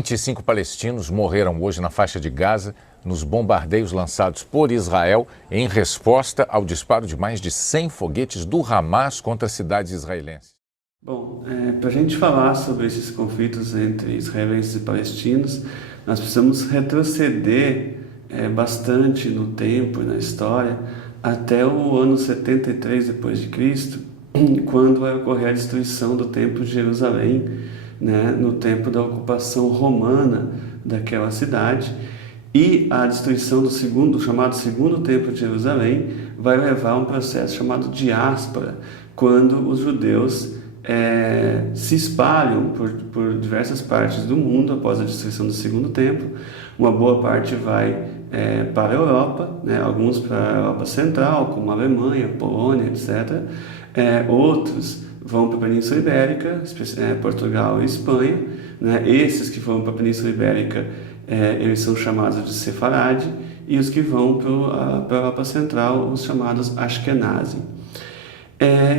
25 palestinos morreram hoje na faixa de Gaza nos bombardeios lançados por Israel em resposta ao disparo de mais de 100 foguetes do Hamas contra cidades israelenses. Bom, para a gente falar sobre esses conflitos entre israelenses e palestinos, nós precisamos retroceder bastante no tempo e na história até o ano 73 depois de Cristo, quando vai ocorrer a destruição do Templo de Jerusalém, né, no tempo da ocupação romana daquela cidade, e a destruição do chamado Segundo Templo de Jerusalém vai levar a um processo chamado diáspora, quando os judeus se espalham por diversas partes do mundo após a destruição do Segundo Templo. Uma boa parte vai para a Europa, né, alguns para a Europa Central, como a Alemanha, Polônia, etc. Outros vão para a Península Ibérica, Portugal e Espanha, né? Esses que vão para a Península Ibérica, eles são chamados de Sefarade, e os que vão para a Europa Central, os chamados Ashkenazi.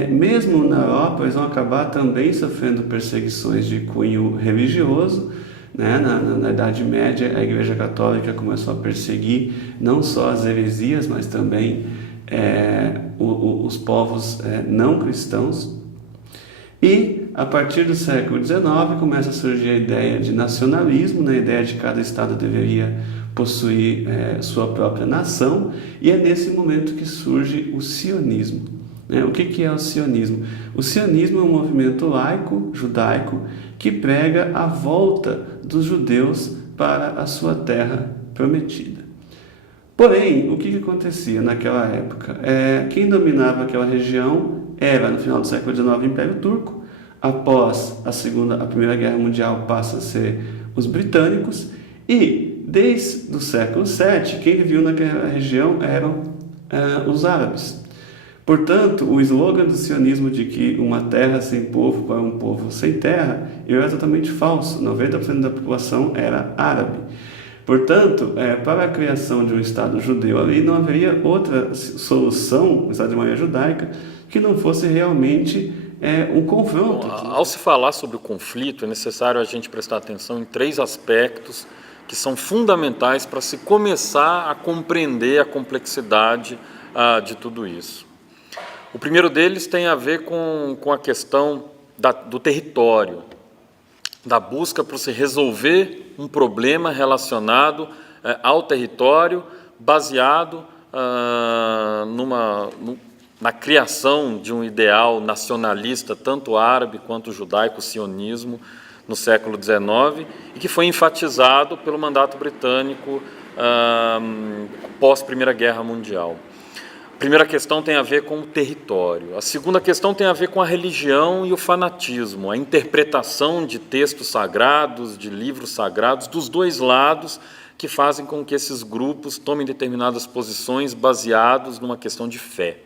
Mesmo na Europa, eles vão acabar também sofrendo perseguições de cunho religioso, né? Na Idade Média, a Igreja Católica começou a perseguir não só as heresias, mas também os povos não cristãos. E, a partir do século XIX, começa a surgir a ideia de nacionalismo, né? A ideia de que cada estado deveria possuir sua própria nação, e é nesse momento que surge o sionismo. O que é o sionismo? O sionismo é um movimento laico, judaico, que prega a volta dos judeus para a sua terra prometida. Porém, o que acontecia naquela época? Quem dominava aquela região era, no final do século XIX, o Império Turco. Após a Primeira Guerra Mundial, passa a ser os britânicos. E, desde o século VII, quem vivia naquela região eram os árabes. Portanto, o slogan do sionismo de que uma terra sem povo para um povo sem terra era totalmente falso. 90% da população era árabe. Portanto, para a criação de um Estado judeu ali, não haveria outra solução, um Estado de maioria judaica, que não fosse realmente um confronto. Bom, ao se falar sobre o conflito, é necessário a gente prestar atenção em 3 aspectos que são fundamentais para se começar a compreender a complexidade de tudo isso. O primeiro deles tem a ver com a questão do território, da busca por se resolver um problema relacionado ao território, baseado na criação de um ideal nacionalista, tanto árabe quanto judaico, o sionismo, no século XIX, e que foi enfatizado pelo mandato britânico pós-Primeira Guerra Mundial. A primeira questão tem a ver com o território. A segunda questão tem a ver com a religião e o fanatismo, a interpretação de textos sagrados, de livros sagrados, dos dois lados, que fazem com que esses grupos tomem determinadas posições baseados numa questão de fé.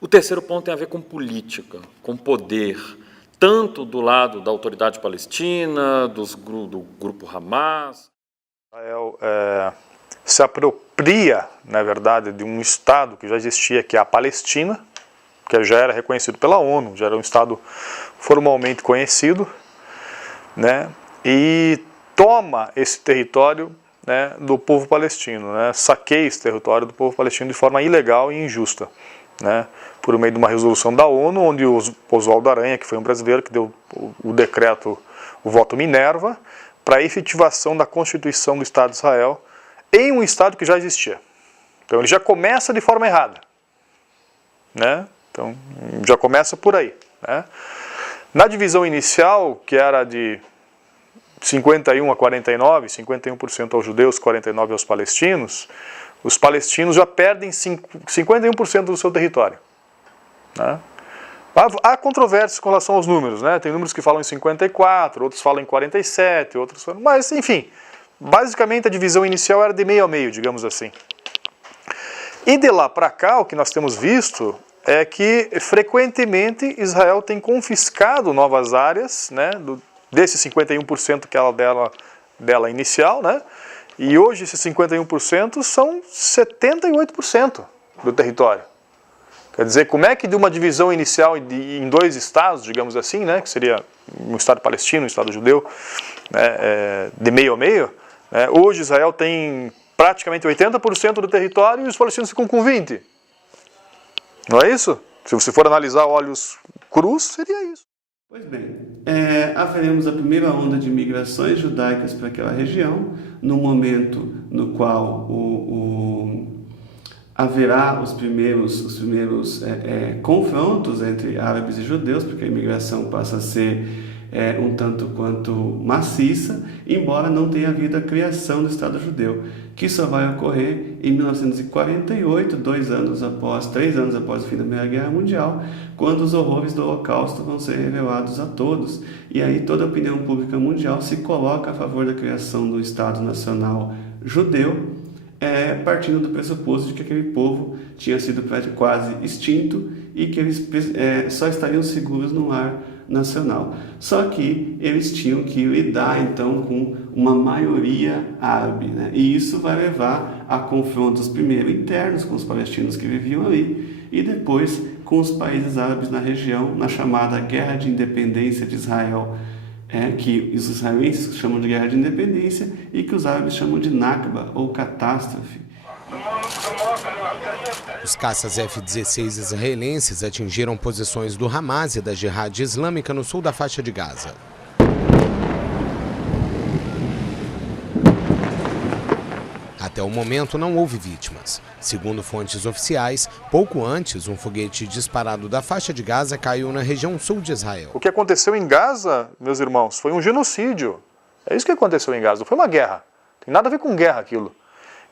O terceiro ponto tem a ver com política, com poder, tanto do lado da autoridade palestina, do grupo Hamas. Israel se apropria, na verdade, de um Estado que já existia, que é a Palestina, que já era reconhecido pela ONU, já era um Estado formalmente conhecido, né, e toma esse território, né, do povo palestino, né, saqueia esse território do povo palestino de forma ilegal e injusta, né, por meio de uma resolução da ONU, onde o Oswaldo Aranha, que foi um brasileiro que deu o decreto, o voto Minerva, para a efetivação da Constituição do Estado de Israel em um Estado que já existia. Então ele já começa de forma errada, né? Então já começa por aí, né? Na divisão inicial, que era de 51 a 49, 51% aos judeus, 49% aos palestinos, os palestinos já perdem 51% do seu território, né? Há controvérsias com relação aos números, né? Tem números que falam em 54, outros falam em 47, outros falam... Mas, enfim, basicamente a divisão inicial era de meio a meio, digamos assim. E de lá para cá, o que nós temos visto é que, frequentemente, Israel tem confiscado novas áreas, né? Desses 51% que era dela inicial, né? E hoje esses 51% são 78% do território. Quer dizer, como é que de uma divisão inicial em dois estados, digamos assim, né, que seria um estado palestino, um estado judeu, né, de meio a meio, né, hoje Israel tem praticamente 80% do território e os palestinos ficam com 20%. Não é isso? Se você for analisar olhos crus, seria isso. Pois bem, haveremos a primeira onda de migrações judaicas para aquela região, no momento no qual haverá os primeiros confrontos entre árabes e judeus, porque a imigração passa a ser um tanto quanto maciça, embora não tenha havido a criação do Estado judeu, que só vai ocorrer em 1948, 3 anos após o fim da Primeira Guerra Mundial, quando os horrores do Holocausto vão ser revelados a todos, e aí toda a opinião pública mundial se coloca a favor da criação do Estado Nacional Judeu, partindo do pressuposto de que aquele povo tinha sido quase extinto e que eles só estariam seguros no lar nacional. Só que eles tinham que lidar então com uma maioria árabe, né? E isso vai levar a confrontos primeiro internos com os palestinos que viviam ali e depois com os países árabes na região, na chamada Guerra de Independência de Israel, que os israelenses chamam de Guerra de Independência e que os árabes chamam de Nakba ou catástrofe. Os caças F-16 israelenses atingiram posições do Hamas e da Jihad Islâmica no sul da faixa de Gaza. Até o momento não houve vítimas. Segundo fontes oficiais, pouco antes, um foguete disparado da faixa de Gaza caiu na região sul de Israel. O que aconteceu em Gaza, meus irmãos, foi um genocídio. É isso que aconteceu em Gaza, não foi uma guerra. Não tem nada a ver com guerra aquilo.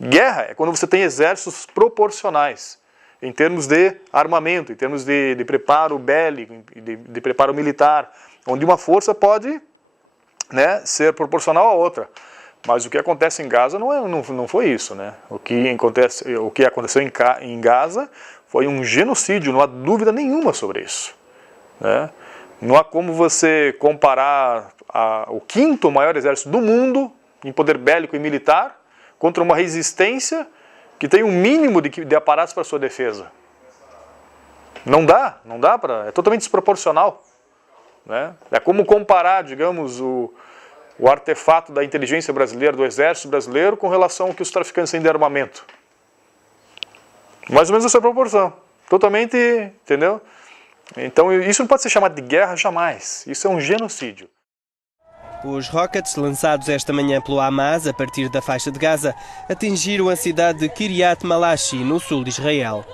Guerra é quando você tem exércitos proporcionais, em termos de armamento, em termos de preparo bélico, de preparo militar, onde uma força pode, né, ser proporcional à outra. Mas o que acontece em Gaza não foi isso, né? O que aconteceu em Gaza foi um genocídio, não há dúvida nenhuma sobre isso, né? Não há como você comparar o 5º maior exército do mundo em poder bélico e militar contra uma resistência que tem um mínimo de aparatos para sua defesa. Não dá para, é totalmente desproporcional, né? É como comparar, digamos, o artefato da inteligência brasileira, do exército brasileiro, com relação ao que os traficantes têm de armamento. Mais ou menos essa proporção. Totalmente, entendeu? Então isso não pode ser chamado de guerra jamais. Isso é um genocídio. Os rockets lançados esta manhã pelo Hamas a partir da faixa de Gaza atingiram a cidade de Kiryat Malachi, no sul de Israel.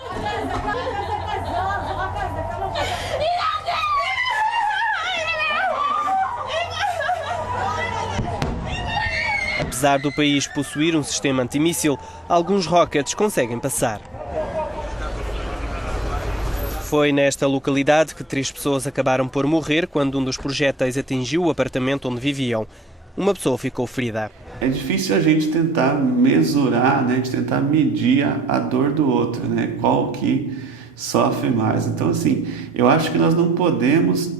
Apesar do país possuir um sistema antimíssil, alguns rockets conseguem passar. Foi nesta localidade que 3 pessoas acabaram por morrer quando um dos projéteis atingiu o apartamento onde viviam. Uma pessoa ficou ferida. É difícil a gente tentar mesurar, né, a gente tentar medir a dor do outro, né, qual que sofre mais. Então, assim, eu acho que nós não podemos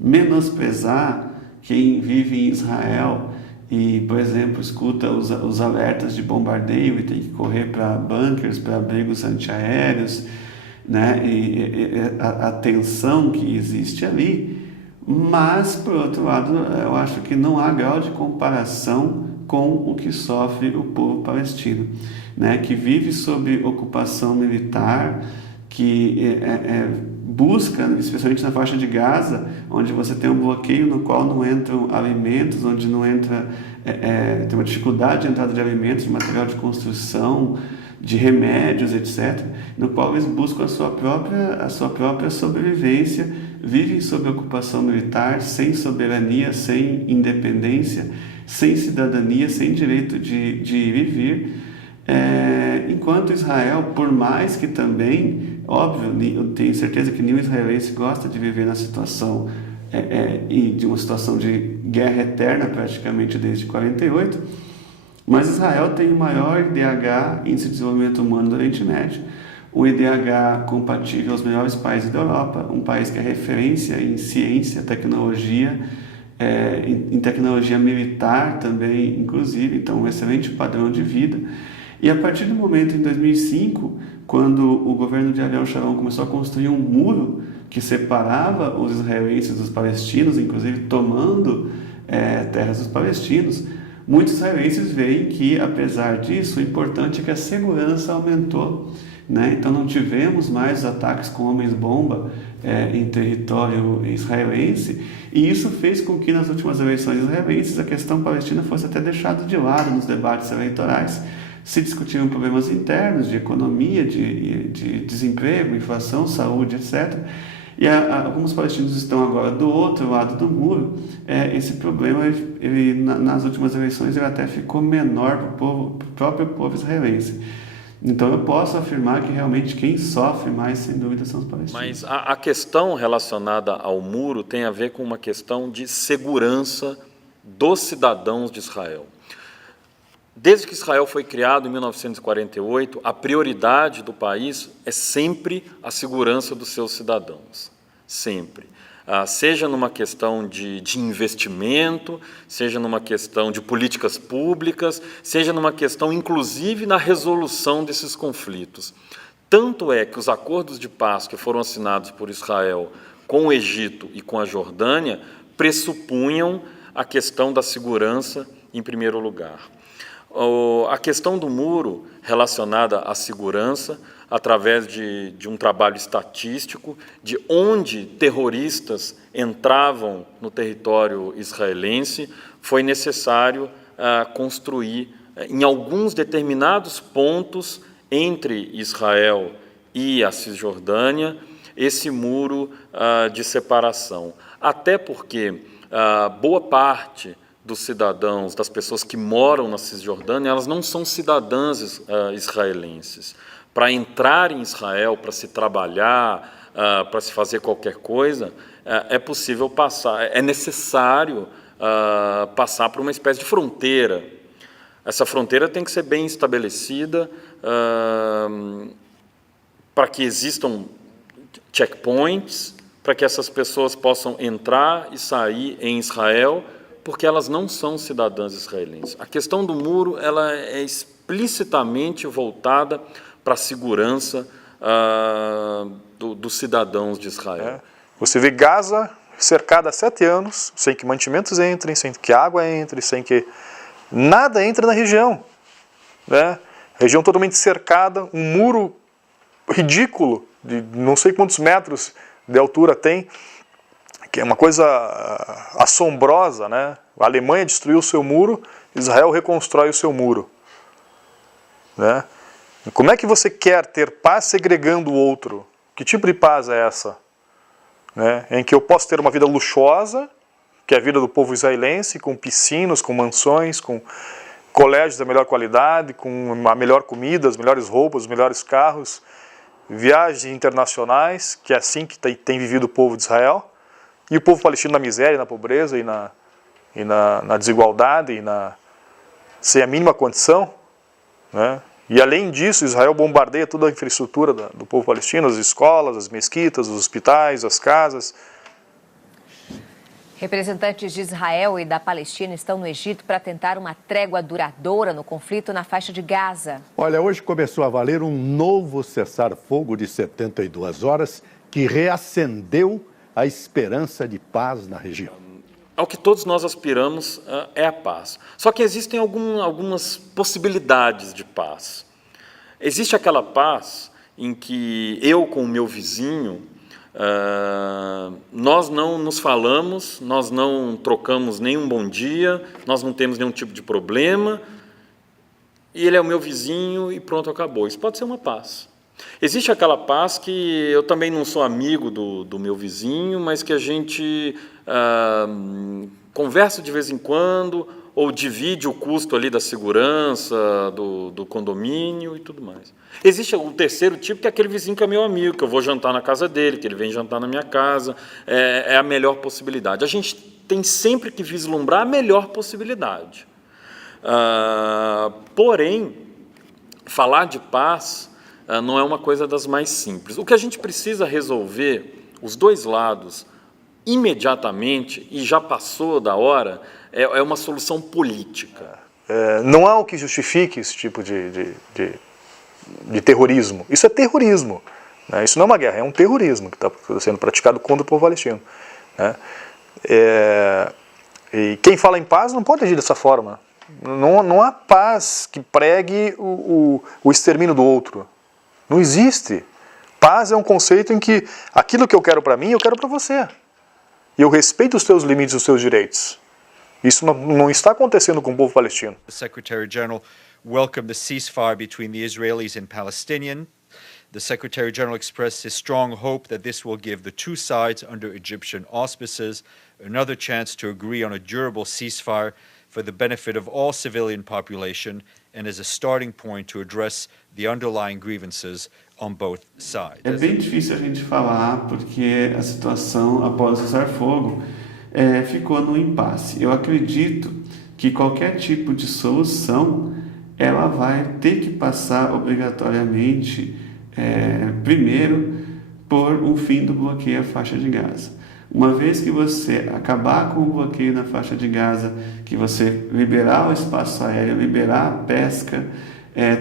menosprezar quem vive em Israel e, por exemplo, escuta os alertas de bombardeio e tem que correr para bunkers, para abrigos antiaéreos, né? E a tensão que existe ali. Mas, por outro lado, eu acho que não há grau de comparação com o que sofre o povo palestino, né? Que vive sob ocupação militar, que busca, especialmente na faixa de Gaza, onde você tem um bloqueio no qual não entram alimentos, onde não entra, tem uma dificuldade de entrada de alimentos, de material de construção, de remédios, etc., no qual eles buscam a sua própria sobrevivência, vivem sob ocupação militar, sem soberania, sem independência, sem cidadania, sem direito de ir e vir, enquanto Israel, por mais que também, óbvio, eu tenho certeza que nenhum israelense gosta de viver na situação e de uma situação de guerra eterna praticamente desde 48, mas Israel tem o maior IDH, Índice de Desenvolvimento Humano do Oriente Médio, um IDH compatível aos melhores países da Europa, um país que é referência em ciência, tecnologia, em tecnologia militar também, inclusive, então um excelente padrão de vida. E a partir do momento, em 2005, quando o governo de Ariel Sharon começou a construir um muro que separava os israelenses dos palestinos, inclusive tomando terras dos palestinos, muitos israelenses veem que, apesar disso, o importante é que a segurança aumentou, né? Então não tivemos mais ataques com homens-bomba em território israelense, e isso fez com que nas últimas eleições israelenses a questão palestina fosse até deixada de lado nos debates eleitorais. Se discutiram problemas internos de economia, de desemprego, inflação, saúde, etc. E alguns palestinos estão agora do outro lado do muro. Esse problema, nas últimas eleições, ele até ficou menor para o próprio povo israelense. Então eu posso afirmar que realmente quem sofre mais, sem dúvida, são os palestinos. Mas a questão relacionada ao muro tem a ver com uma questão de segurança dos cidadãos de Israel. Desde que Israel foi criado em 1948, a prioridade do país é sempre a segurança dos seus cidadãos, sempre. Seja numa questão de investimento, seja numa questão de políticas públicas, seja numa questão, inclusive, na resolução desses conflitos. Tanto é que os acordos de paz que foram assinados por Israel com o Egito e com a Jordânia pressupunham a questão da segurança em primeiro lugar. A questão do muro relacionada à segurança, através de um trabalho estatístico, de onde terroristas entravam no território israelense, foi necessário construir, em alguns determinados pontos entre Israel e a Cisjordânia, esse muro de separação. Até porque boa parte dos cidadãos, das pessoas que moram na Cisjordânia, elas não são cidadãs israelenses. Para entrar em Israel, para se trabalhar, para se fazer qualquer coisa, é possível passar, é necessário passar por uma espécie de fronteira. Essa fronteira tem que ser bem estabelecida para que existam checkpoints, para que essas pessoas possam entrar e sair em Israel, porque elas não são cidadãs israelenses. A questão do muro ela é explicitamente voltada para a segurança dos cidadãos de Israel. Você vê Gaza cercada há 7 anos, sem que mantimentos entrem, sem que água entre, sem que nada entre na região. Né? Região totalmente cercada, um muro ridículo, de não sei quantos metros de altura tem, que é uma coisa assombrosa, né? A Alemanha destruiu o seu muro, Israel reconstrói o seu muro. Né? E como é que você quer ter paz segregando o outro? Que tipo de paz é essa? Né? Em que eu posso ter uma vida luxuosa, que é a vida do povo israelense, com piscinas, com mansões, com colégios da melhor qualidade, com a melhor comida, as melhores roupas, os melhores carros, viagens internacionais, que é assim que tem vivido o povo de Israel. E o povo palestino na miséria, na pobreza e na desigualdade, sem a mínima condição. Né? E além disso, Israel bombardeia toda a infraestrutura do povo palestino, as escolas, as mesquitas, os hospitais, as casas. Representantes de Israel e da Palestina estão no Egito para tentar uma trégua duradoura no conflito na faixa de Gaza. Olha, hoje começou a valer um novo cessar-fogo de 72 horas que reacendeu a esperança de paz na região. Ao que todos nós aspiramos é a paz. Só que existem algumas possibilidades de paz. Existe aquela paz em que eu com o meu vizinho, nós não nos falamos, nós não trocamos nenhum bom dia, nós não temos nenhum tipo de problema, e ele é o meu vizinho e pronto, acabou. Isso pode ser uma paz. Existe aquela paz que eu também não sou amigo do meu vizinho, mas que a gente conversa de vez em quando, ou divide o custo ali da segurança, do condomínio e tudo mais. Existe o terceiro tipo, que é aquele vizinho que é meu amigo, que eu vou jantar na casa dele, que ele vem jantar na minha casa, é a melhor possibilidade. A gente tem sempre que vislumbrar a melhor possibilidade. Porém, falar de paz não é uma coisa das mais simples. O que a gente precisa resolver, os dois lados, imediatamente, e já passou da hora, é uma solução política. não há o que justifique esse tipo de terrorismo. Isso é terrorismo, né? Isso não é uma guerra, é um terrorismo que está sendo praticado contra o povo palestino, né? E quem fala em paz não pode agir dessa forma. Não há paz que pregue o extermínio do outro. Não existe. Paz é um conceito em que aquilo que eu quero para mim, eu quero para você. E eu respeito os teus limites, os teus direitos. Isso não está acontecendo com o povo palestino. The Secretary-General welcomed the ceasefire between the Israelis and Palestinians. The Secretary-General expressed his strong hope that this will give the two sides, under Egyptian auspices, another chance to agree on a durable ceasefire for the benefit of all civilian population and as a starting point to address the underlying grievances on both sides. É bem difícil a gente falar porque a situação após o cessar-fogo ficou no impasse. Eu acredito que qualquer tipo de solução ela vai ter que passar obrigatoriamente primeiro por um fim do bloqueio à faixa de Gaza. Uma vez que você acabar com o bloqueio na faixa de Gaza, que você liberar o espaço aéreo, liberar a pesca,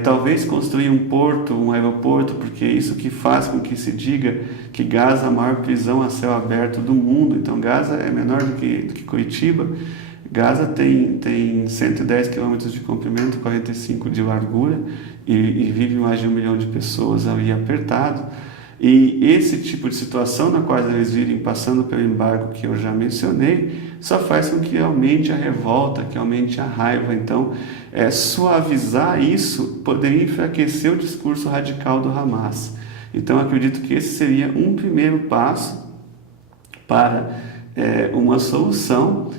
talvez construir um porto, um aeroporto, porque é isso que faz com que se diga que Gaza é a maior prisão a céu aberto do mundo. Então Gaza é menor do que Curitiba. Gaza tem 110 quilômetros de comprimento, 45 de largura e vive mais de 1 milhão de pessoas ali apertado. E esse tipo de situação na qual eles virem passando pelo embargo que eu já mencionei, só faz com que aumente a revolta, que aumente a raiva. Então, suavizar isso poderia enfraquecer o discurso radical do Hamas. Então, acredito que esse seria um primeiro passo para uma solução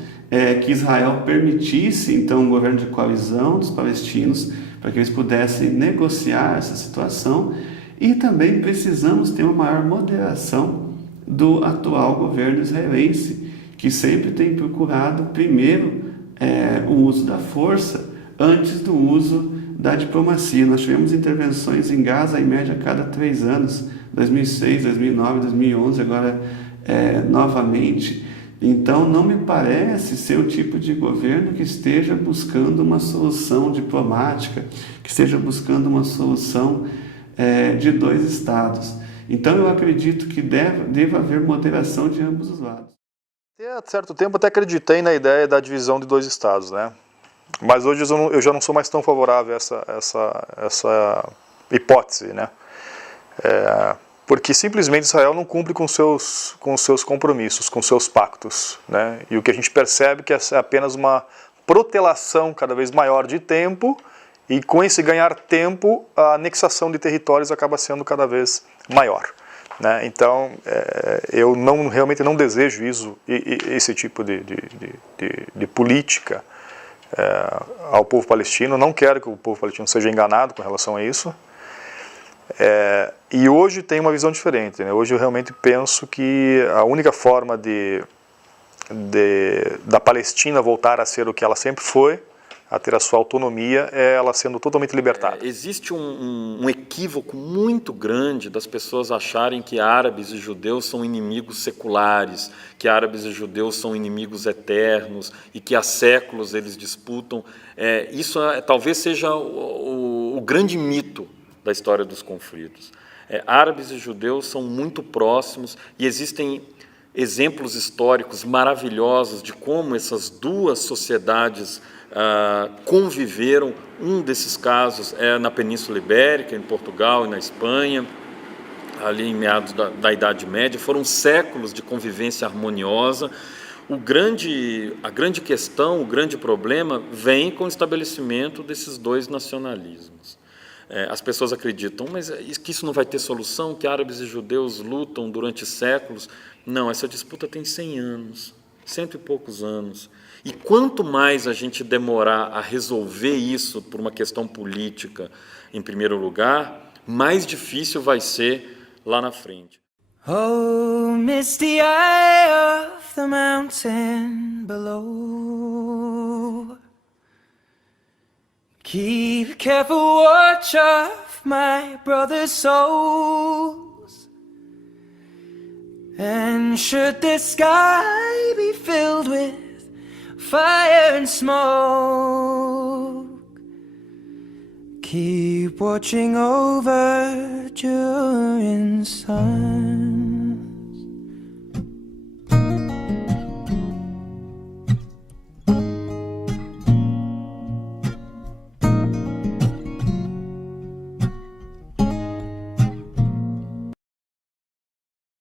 que Israel permitisse, então, um governo de coalizão dos palestinos, para que eles pudessem negociar essa situação. E também precisamos ter uma maior moderação do atual governo israelense, que sempre tem procurado primeiro o uso da força antes do uso da diplomacia. Nós tivemos intervenções em Gaza em média a cada 3 anos, 2006, 2009, 2011, agora novamente. Então não me parece ser o tipo de governo que esteja buscando uma solução diplomática, que esteja buscando uma solução de 2 estados. Então eu acredito que deve haver moderação de ambos os lados. Há certo tempo até acreditei na ideia da divisão de 2 estados, né? Mas hoje eu já não sou mais tão favorável a essa hipótese, né? Porque simplesmente Israel não cumpre com seus compromissos, com seus pactos, né? E o que a gente percebe é que é apenas uma protelação cada vez maior de tempo. E com esse ganhar tempo, a anexação de territórios acaba sendo cada vez maior, né? Então, eu realmente não desejo esse tipo de política ao povo palestino. Não quero que o povo palestino seja enganado com relação a isso. E hoje tem uma visão diferente, né? Hoje eu realmente penso que a única forma da Palestina voltar a ser o que ela sempre foi, a ter a sua autonomia, ela sendo totalmente libertada. Existe um equívoco muito grande das pessoas acharem que árabes e judeus são inimigos seculares, que árabes e judeus são inimigos eternos e que há séculos eles disputam. Isso talvez seja o grande mito da história dos conflitos. Árabes e judeus são muito próximos e existem exemplos históricos maravilhosos de como essas duas sociedades conviveram. Um desses casos é na Península Ibérica, em Portugal e na Espanha, ali em meados da Idade Média. Foram séculos de convivência harmoniosa. A grande questão, o grande problema vem com o estabelecimento desses 2 nacionalismos. As pessoas acreditam, mas que isso não vai ter solução, que árabes e judeus lutam durante séculos. Não, essa disputa tem 100 anos, 100 e poucos anos. E quanto mais a gente demorar a resolver isso por uma questão política, em primeiro lugar, mais difícil vai ser lá na frente. Oh, misty eye of the mountain below, keep careful watch of my brother's souls, and should the sky be filled with fire and smoke, keep watching over during sun.